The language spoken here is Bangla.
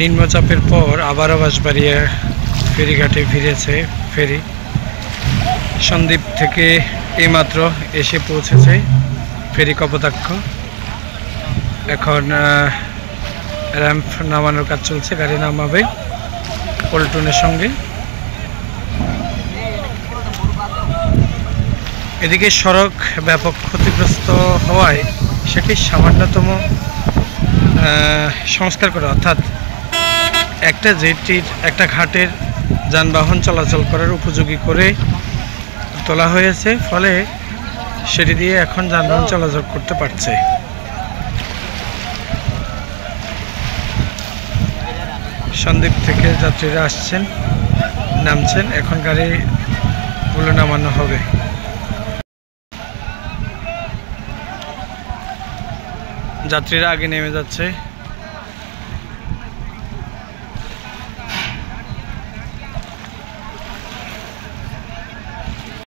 নিম্নচাপের পর আবারও বাঁশবাড়িয়া ফেরিঘাটে ফিরেছে ফেরি। সন্দ্বীপ থেকে এইমাত্র এসে পৌঁছেছে ফেরি কপোতাক্ষ। এখন র্যাম্প নামানোর কাজ চলছে, গাড়ি নামাবে পল্টনের সঙ্গে। এদিকে সড়ক ব্যাপক ক্ষতিগ্রস্ত হওয়ায় সেটি সামান্যতম সংস্কার করা, অর্থাৎ একটা জেটির একটা ঘাটের যানবাহন চলাচল করার উপযোগী করে তোলা হয়েছে, ফলে সেটি দিয়ে এখন যানবাহন চলাচল করতে পারছে। সন্দ্বীপ থেকে যাত্রীরা আসছেন, নামছেন, এখন গাড়িগুলো নামানো হবে। যাত্রীরা আগে নেমে যাচ্ছে।